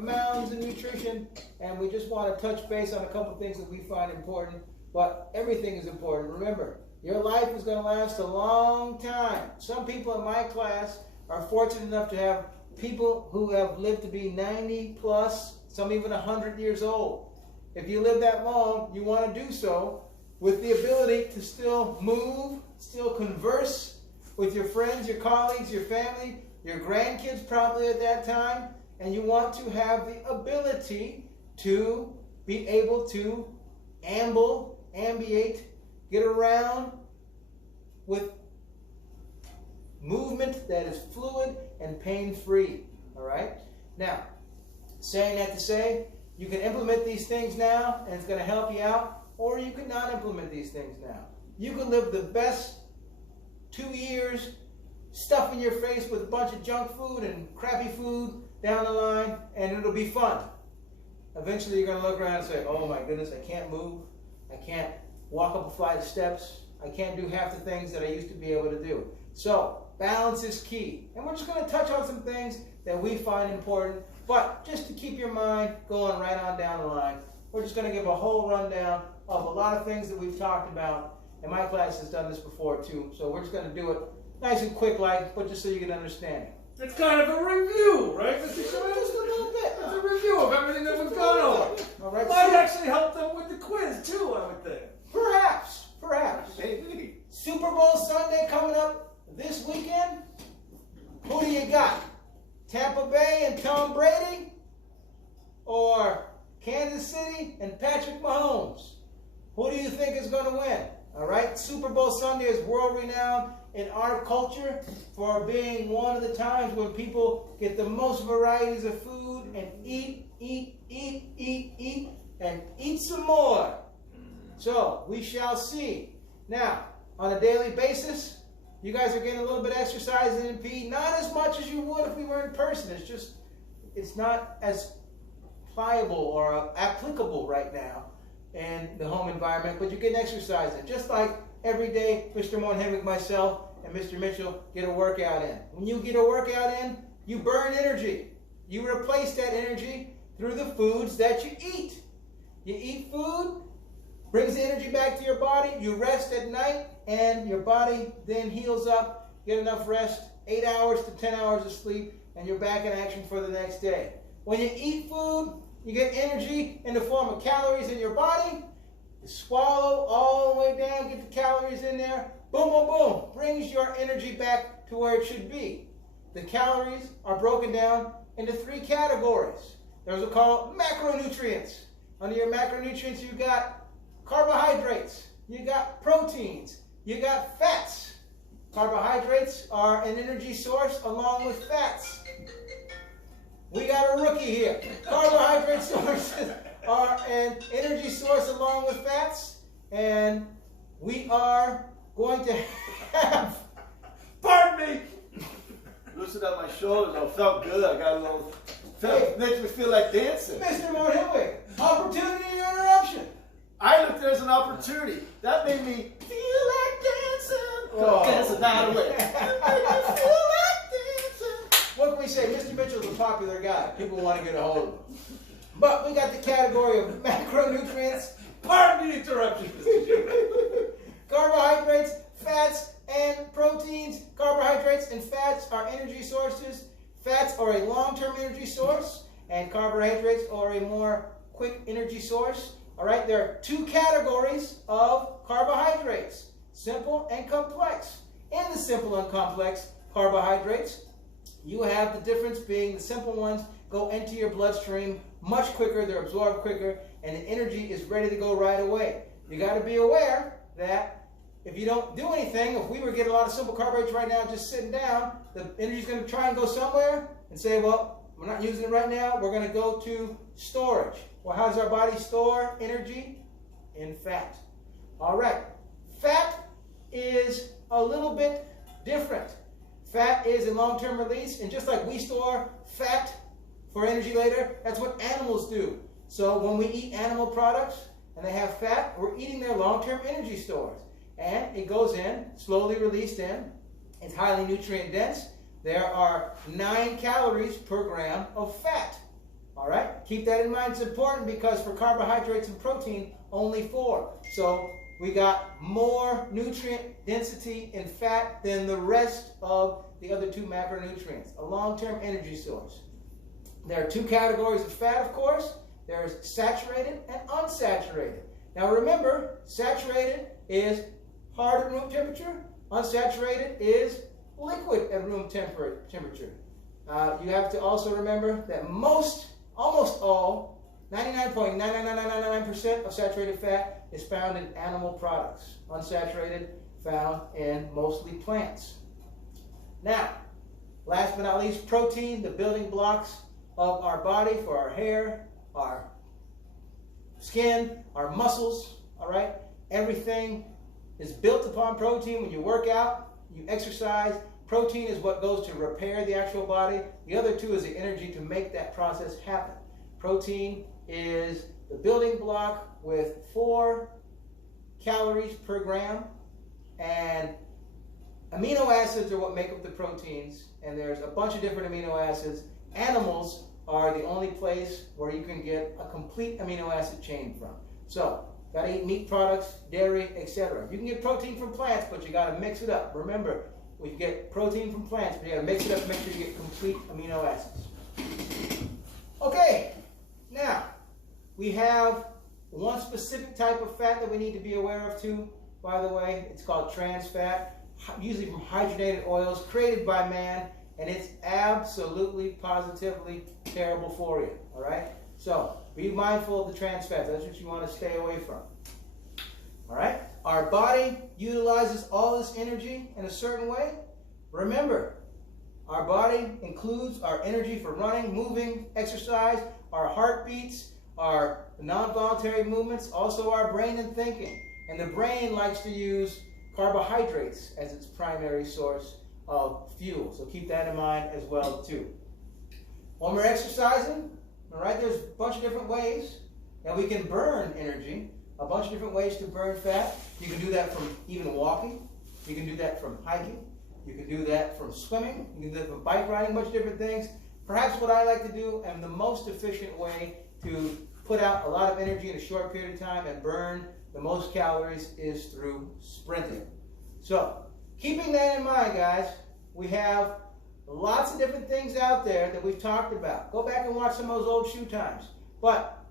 mounds in nutrition, and we just want to touch base on a couple things that we find important, but everything is important. Remember, your life is going to last a long time. Some people in my class are fortunate enough to have people who have lived to be 90 plus, some even 100 years old. If you live that long, you want to do so with the ability to still move, still converse with your friends, your colleagues, your family, your grandkids probably at that time, and you want to have the ability to be able to ambiate, get around with movement that is fluid and pain-free. All right? Now, saying that to say, you can implement these things now, and it's going to help you out, or you could not implement these things now. You could live the best 2 years stuffing your face with a bunch of junk food and crappy food down the line, and it'll be fun. Eventually, you're going to look around and say, oh my goodness, I can't move. I can't walk up a flight of steps. I can't do half the things that I used to be able to do. So, balance is key. And we're just going to touch on some things that we find important. But just to keep your mind going right on down the line, we're just going to give a whole rundown of a lot of things that we've talked about. And my class has done this before too. So we're just going to do it nice and quick like, but just so you can understand it. It's kind of a review, right, Mr. Schmidt? Just a little bit. It's a review of everything that we've gone over. All right. Might actually help them with the quiz too, I would think. Perhaps. Maybe. Super Bowl Sunday coming up this weekend. Who do you got? Tampa Bay and Tom Brady? Or Kansas City and Patrick Mahomes? Who do you think is going to win? All right. Super Bowl Sunday is world renowned in our culture for being one of the times when people get the most varieties of food and eat, and eat some more. So, we shall see. Now, on a daily basis, you guys are getting a little bit of exercise in NP. Not as much as you would if we were in person. It's not as pliable or applicable right now in the home environment, but you're getting exercise in. Just like every day, Mr. Monhevic, myself, and Mr. Mitchell get a workout in. When you get a workout in, you burn energy. You replace that energy through the foods that you eat. You eat food, brings the energy back to your body. You rest at night, and your body then heals up. Get enough rest, 8 hours to 10 hours of sleep, and you're back in action for the next day. When you eat food, you get energy in the form of calories in your body. You swallow all the way down, get the calories in there. Boom, boom, boom. Brings your energy back to where it should be. The calories are broken down into 3 categories. Those are called macronutrients. Under your macronutrients, you've got carbohydrates, you got proteins, you got fats. Carbohydrates are an energy source along with fats. We got a rookie here. Carbohydrate sources are an energy source along with fats, and we are going to have, Pardon me! Loosened up my shoulders. I felt good. I got a little, makes me feel like dancing. Mr. Monhevic, opportunity or interruption? I looked at it as an opportunity. That made me feel like dancing. Oh. Dancing that away. That made me feel like dancing. What can we say? Mr. Mitchell's a popular guy. People want to get a hold of him. But we got the category of macronutrients. Pardon the interruption, Mr. Schmidt. Carbohydrates, fats, and proteins. Carbohydrates and fats are energy sources. Fats are a long-term energy source, and carbohydrates are a more quick energy source. All right, there are 2 categories of carbohydrates, simple and complex. In the simple and complex carbohydrates, you have the difference being the simple ones go into your bloodstream much quicker, they're absorbed quicker, and the energy is ready to go right away. You got to be aware that if you don't do anything, if we were getting a lot of simple carbohydrates right now just sitting down, the energy is going to try and go somewhere and say, well, we're not using it right now, we're going to go to storage. Well, how does our body store energy? In fat. All right. Fat is a little bit different. Fat is a long-term release, and just like we store fat for energy later, that's what animals do. So when we eat animal products and they have fat, we're eating their long-term energy stores. And it goes in, slowly released in. It's highly nutrient dense. There are 9 calories per gram of fat. All right, keep that in mind. It's important because for carbohydrates and protein, only 4. So we got more nutrient density in fat than the rest of the other 2 macronutrients, a long-term energy source. There are 2 categories of fat, of course. There's saturated and unsaturated. Now remember, saturated is hard at room temperature. Unsaturated is liquid at room temperature. You have to also remember that almost all, 99.99999% of saturated fat is found in animal products. Unsaturated, found in mostly plants. Now, last but not least, protein, the building blocks of our body for our hair, our skin, our muscles, all right? Everything is built upon protein. When you work out, you exercise, protein is what goes to repair the actual body. The other 2 is the energy to make that process happen. Protein is the building block with 4 calories per gram, and amino acids are what make up the proteins, and there's a bunch of different amino acids. Animals are the only place where you can get a complete amino acid chain from. So, gotta eat meat products, dairy, etc. You can get protein from plants, but you gotta mix it up. Remember, we get protein from plants, but you gotta mix it up to make sure you get complete amino acids. Okay, now we have one specific type of fat that we need to be aware of too, by the way. It's called trans fat, usually from hydrogenated oils created by man, and it's absolutely, positively terrible for you, all right? So be mindful of the trans fats. That's what you want to stay away from. All right? Our body utilizes all this energy in a certain way. Remember, our body includes our energy for running, moving, exercise, our heartbeats, our non-voluntary movements, also our brain and thinking. And the brain likes to use carbohydrates as its primary source of fuel. So keep that in mind as well too. When we're exercising, all right, there's a bunch of different ways that we can burn energy, a bunch of different ways to burn fat. You can do that from even walking. You can do that from hiking. You can do that from swimming. You can do that from bike riding, a bunch of different things. Perhaps what I like to do, and the most efficient way to put out a lot of energy in a short period of time and burn the most calories, is through sprinting. So, keeping that in mind, guys, we have lots of different things out there that we've talked about. Go back and watch some of those old shoe times. But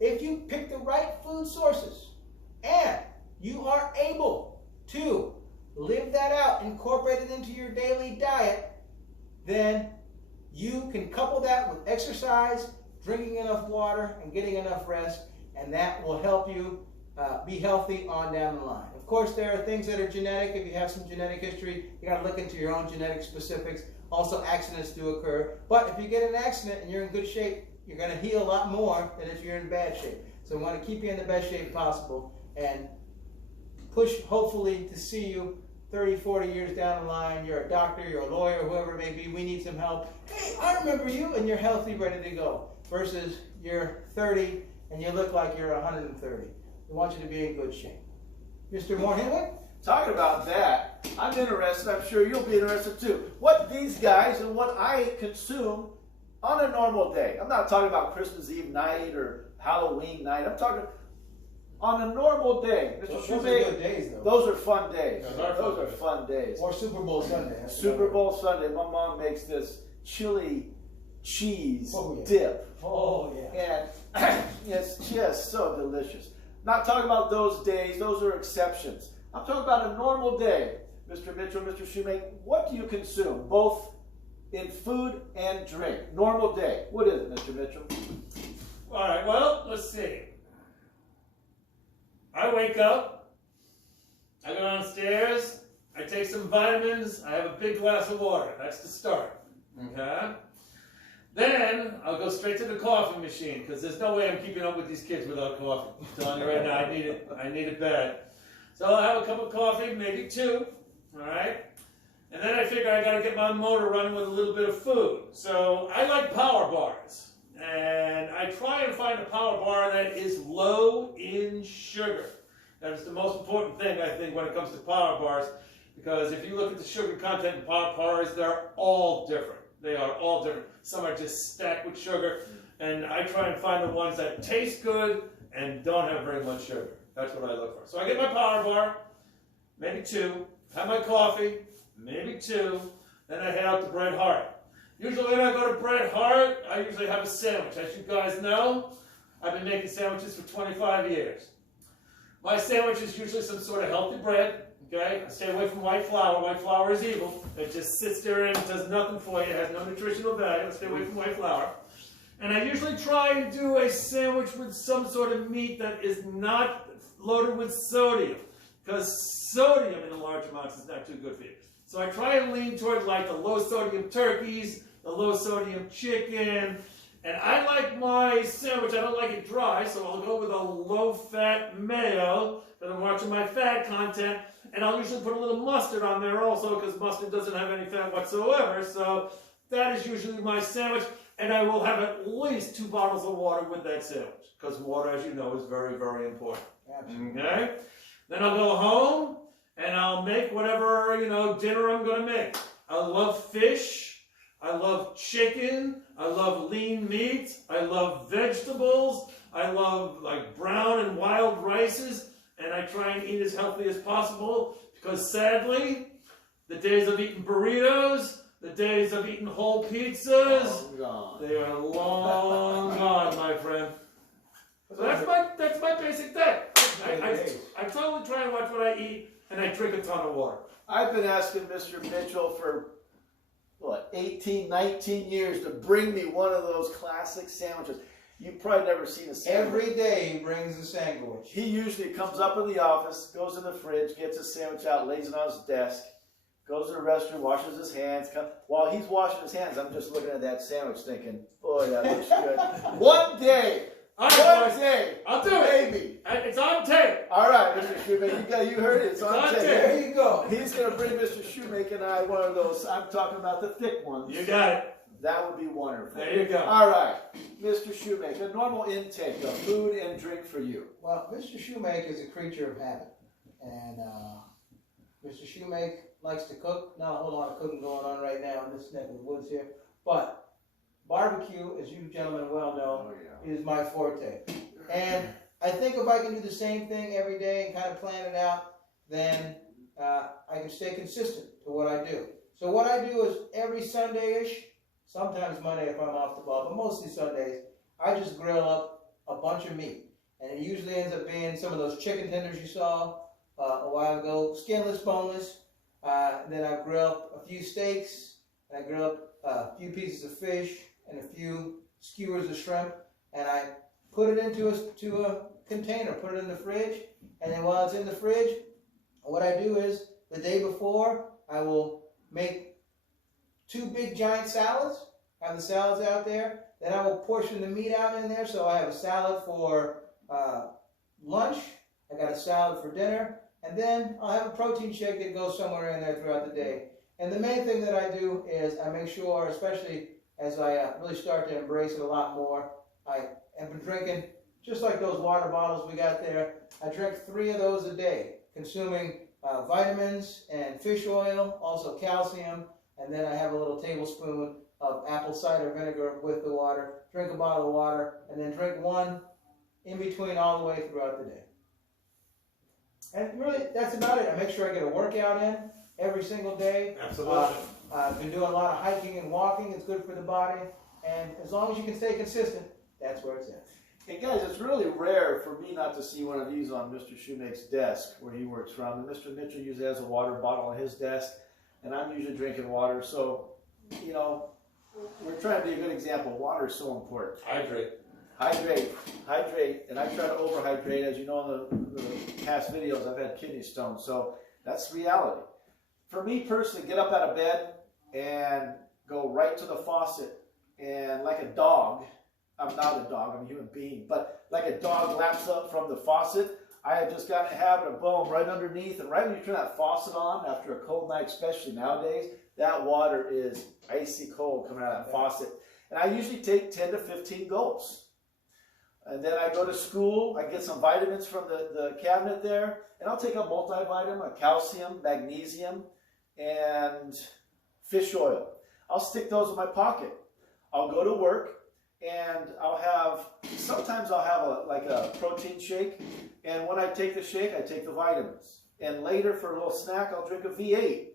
if you pick the right food sources and you are able to live that out, incorporate it into your daily diet, then you can couple that with exercise, drinking enough water, and getting enough rest, and that will help you be healthy on down the line. Of course, there are things that are genetic. If you have some genetic history, you got to look into your own genetic specifics. Also, accidents do occur. But if you get an accident and you're in good shape, you're going to heal a lot more than if you're in bad shape. So we want to keep you in the best shape possible and push, hopefully, to see you 30, 40 years down the line. You're a doctor, you're a lawyer, whoever it may be. We need some help. Hey, I remember you, and you're healthy, ready to go. Versus you're 30 and you look like you're 130. We want you to be in good shape. Mr. Moore-Henwick? Talking about that, I'm interested, I'm sure you'll be interested too. What these guys and what I consume on a normal day. I'm not talking about Christmas Eve night or Halloween night. I'm talking on a normal day. Mr. Those Shoemake, are good days, though. those are fun days. Those are fun days. Or Super Bowl Sunday. Super Bowl Sunday, my mom makes this chili cheese yeah. dip. Oh, yeah. And it's just so delicious. Not talking about those days, those are exceptions. I'm talking about a normal day. Mr. Mitchell, Mr. Shoemake, what do you consume, both in food and drink? Normal day. What is it, Mr. Mitchell? All right, well, let's see. I wake up, I go downstairs, I take some vitamins, I have a big glass of water. That's the start. Okay? Then I'll go straight to the coffee machine, because there's no way I'm keeping up with these kids without coffee. I'm telling you right now, I need it. I need it bad. So I'll have a cup of coffee, maybe 2. All right? And then I figure I got to get my motor running with a little bit of food. So I like power bars. And I try and find a power bar that is low in sugar. That is the most important thing, I think, when it comes to power bars. Because if you look at the sugar content in power bars, they're all different. They are all different. Some are just stacked with sugar, and I try and find the ones that taste good and don't have very much sugar. That's what I look for. So I get my power bar, maybe 2, have my coffee, maybe 2, then I head out to Bread Heart. Usually when I go to Bread Heart, I usually have a sandwich. As you guys know, I've been making sandwiches for 25 years. My sandwich is usually some sort of healthy bread. Okay, I stay away from white flour. White flour is evil. It just sits there and does nothing for you. It has no nutritional value. I stay away from white flour. And I usually try and do a sandwich with some sort of meat that is not loaded with sodium, because sodium in large amounts is not too good for you. So I try and lean toward like the low sodium turkeys, the low sodium chicken, and I like my sandwich, I don't like it dry, so I'll go with a low fat mayo, because I'm watching my fat content, and I'll usually put a little mustard on there also, because mustard doesn't have any fat whatsoever, so that is usually my sandwich, and I will have at least 2 bottles of water with that sandwich, because water, as you know, is very, very important. Absolutely. Okay? Then I'll go home, and I'll make whatever, dinner I'm going to make. I love fish. I love chicken. I love lean meat. I love vegetables. I love like brown and wild rices. And I try and eat as healthy as possible, because sadly, the days of eating burritos, the days of eating whole pizzas, they are long gone, my friend. So that's my basic thing. I totally try and watch what I eat, and I drink a ton of water. I've been asking Mr. Mitchell for, 18, 19 years to bring me one of those classic sandwiches. You've probably never seen a sandwich. Every day he brings a sandwich. He usually comes up in the office, goes in the fridge, gets a sandwich out, lays it on his desk, goes to the restroom, washes his hands. While he's washing his hands, I'm just looking at that sandwich thinking, boy, that looks good. One day! All right, One day! I'll do it! Maybe! It's on tape! All right, Mr. Shoemaker, you heard it. It's on tape. There you go. He's going to bring Mr. Shoemaker and I one of those, I'm talking about the thick ones. You got it. That would be wonderful. There you go. All right, Mr. Shoemaker, normal intake of food and drink for you. Well, Mr. Shoemaker is a creature of habit. And Mr. Shoemaker likes to cook. Not a whole lot of cooking going on right now in this neck of the woods here. But barbecue, as you gentlemen well know, is my forte. And I think if I can do the same thing every day and kind of plan it out, then I can stay consistent to what I do. So what I do is every Sunday-ish, sometimes Monday if I'm off the ball, but mostly Sundays, I just grill up a bunch of meat. And it usually ends up being some of those chicken tenders you saw a while ago, skinless, boneless. Then I grill up a few steaks, and I grill up a few pieces of fish, and a few skewers of shrimp, and I put it into a container, put it in the fridge, and then while it's in the fridge, what I do is the day before I will make 2 big giant salads, have the salads out there, then I will portion the meat out in there, so I have a salad for lunch, I got a salad for dinner, and then I'll have a protein shake that goes somewhere in there throughout the day. And the main thing that I do is I make sure, especially as I really start to embrace it a lot more, I have been drinking, just like those water bottles we got there, I drink 3 of those a day, consuming vitamins and fish oil, also calcium, and then I have a little tablespoon of apple cider vinegar with the water, drink a bottle of water, and then drink 1 in between all the way throughout the day. And really, that's about it. I make sure I get a workout in every single day. Absolutely. I've been doing a lot of hiking and walking. It's good for the body. And as long as you can stay consistent, that's where it's at. Hey guys, it's really rare for me not to see one of these on Mr. Shoemaker's desk where he works from. And Mr. Mitchell usually has a water bottle on his desk, and I'm usually drinking water. So, we're trying to be a good example. Water is so important. Hydrate. Hydrate, and I try to overhydrate. As you know in the past videos, I've had kidney stones, so that's reality. For me personally, get up out of bed and go right to the faucet, and like a dog, I'm not a dog, I'm a human being, but like a dog laps up from the faucet, I have just got a habit of boom, right underneath, and right when you turn that faucet on, after a cold night, especially nowadays, that water is icy cold coming out of that faucet. And I usually take 10 to 15 gulps. And then I go to school, I get some vitamins from the cabinet there, and I'll take a multivitamin, a calcium, magnesium, and fish oil. I'll stick those in my pocket. I'll go to work and sometimes I'll have like a protein shake. And when I take the shake, I take the vitamins. And later for a little snack, I'll drink a V8.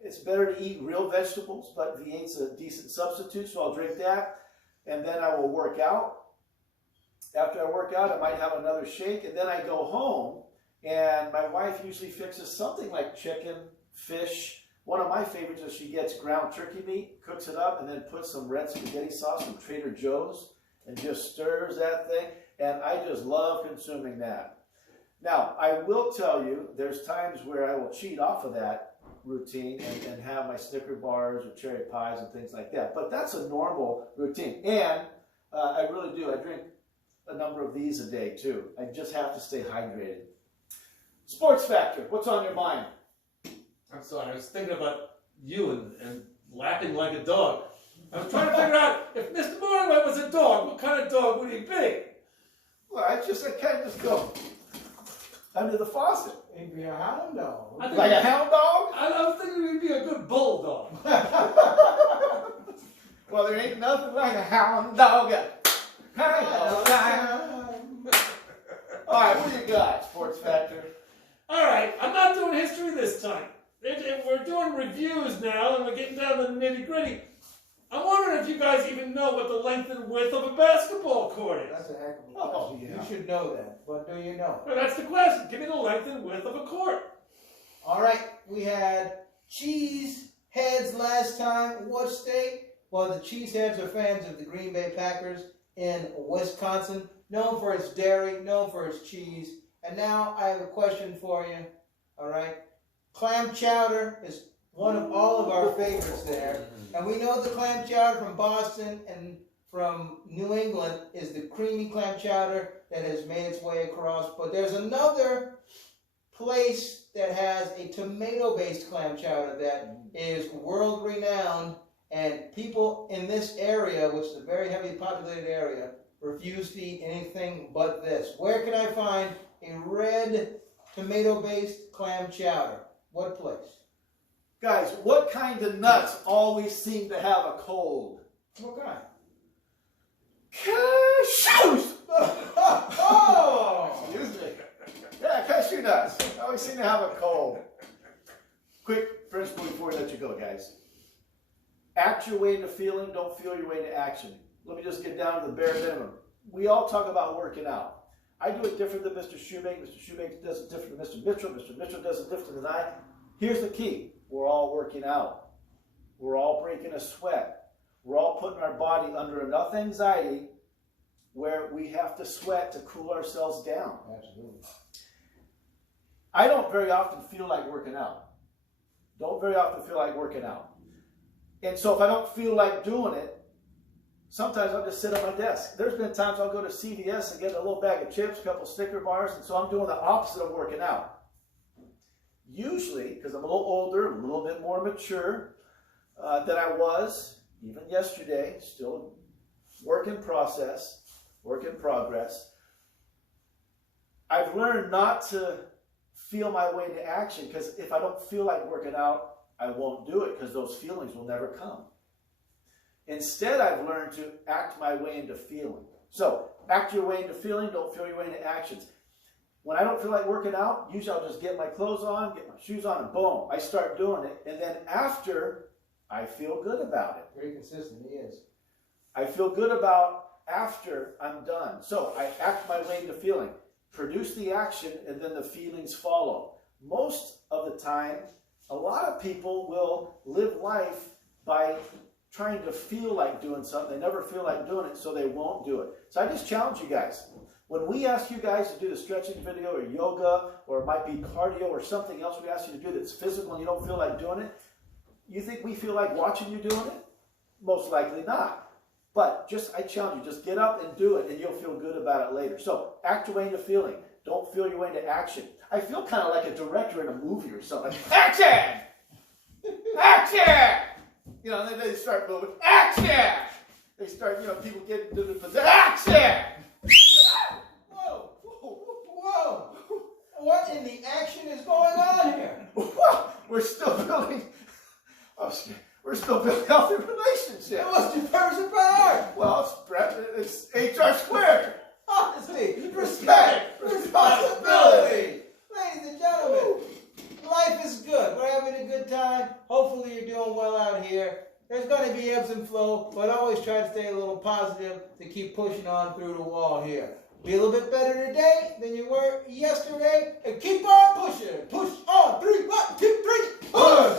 It's better to eat real vegetables, but V8's a decent substitute, so I'll drink that. And then I will work out. After I work out, I might have another shake, and then I go home, and my wife usually fixes something like chicken, fish. One of my favorites is she gets ground turkey meat, cooks it up, and then puts some red spaghetti sauce from Trader Joe's, and just stirs that thing, and I just love consuming that. Now, I will tell you, there's times where I will cheat off of that routine and have my Snicker bars or cherry pies and things like that, but that's a normal routine, and I really do. I drink a number of these a day too. I just have to stay hydrated. Sports factor, what's on your mind? I'm sorry, I was thinking about you and lapping like a dog. I was trying to figure out if Mr. Mortimer was a dog, what kind of dog would he be? Well, I can't just go under the faucet. He'd be a hound dog. Like a hound dog? I was thinking he'd be a good bulldog. Well, there ain't nothing like a hound dog. All right, what do you got, Sports Factor? All right, I'm not doing history this time. We're doing reviews now, and we're getting down to the nitty-gritty. I'm wondering if you guys even know what the length and width of a basketball court is. That's a heck of a Oh, question. yeah. You should know that, but do you know? Well, that's the question. Give me the length and width of a court. All right, we had Cheeseheads last time. What state? Well, the Cheeseheads are fans of the Green Bay Packers in Wisconsin, known for its dairy, known for its cheese. And now I have a question for you, all right? Clam chowder is one of all of our favorites there. And we know the clam chowder from Boston and from New England is the creamy clam chowder that has made its way across. But there's another place that has a tomato-based clam chowder that is world-renowned. And people in this area, which is a very heavily populated area, refuse to eat anything but this. Where can I find a red tomato-based clam chowder? What place? Guys, what kind of nuts always seem to have a cold? What kind? Cashews! Oh! Excuse me. Yeah, cashew nuts. Always seem to have a cold. Quick principle before we let you go, guys. Act your way into feeling, don't feel your way into action. Let me just get down to the bare minimum. We all talk about working out. I do it different than Mr. Shoemake. Mr. Shoemake does it different than Mr. Mitchell. Mr. Mitchell does it different than I. Here's the key. We're all working out. We're all breaking a sweat. We're all putting our body under enough anxiety where we have to sweat to cool ourselves down. Absolutely. I don't very often feel like working out. Don't very often feel like working out. And so if I don't feel like doing it, sometimes I'll just sit at my desk. There's been times I'll go to CVS and get a little bag of chips, a couple Snicker bars, and so I'm doing the opposite of working out. Usually, because I'm a little older, a little bit more mature than I was, even yesterday, still work in process, work in progress, I've learned not to feel my way into action, because if I don't feel like working out, I won't do it, because those feelings will never come. Instead, I've learned to act my way into feeling. So, act your way into feeling, don't feel your way into actions. When I don't feel like working out, usually I'll just get my clothes on, get my shoes on, and boom, I start doing it. And then after, I feel good about it. Very consistent, he is. I feel good about after I'm done. So, I act my way into feeling. Produce the action, and then the feelings follow. Most of the time, a lot of people will live life by trying to feel like doing something. They never feel like doing it, so they won't do it. So I just challenge you guys. When we ask you guys to do the stretching video or yoga, or it might be cardio or something else we ask you to do that's physical and you don't feel like doing it, you think we feel like watching you doing it? Most likely not. But I challenge you, just get up and do it, and you'll feel good about it later. So act your way into feeling. Don't feel your way into action. I feel kind of like a director in a movie or something. Action! Action! You know, and then they start moving. Action! They start, people get into the position. Action! Whoa! Whoa! What in the action is going on here? We're still building. We're still building healthy That relationships. was your purpose and priority. Well, it's HR squared. Honesty, respect, responsibility. Ladies and gentlemen, life is good. We're having a good time. Hopefully you're doing well out here. There's going to be ebbs and flow, but always try to stay a little positive to keep pushing on through the wall here. Be a little bit better today than you were yesterday, and keep on pushing. Push on. 3, 1, 2, 3, push.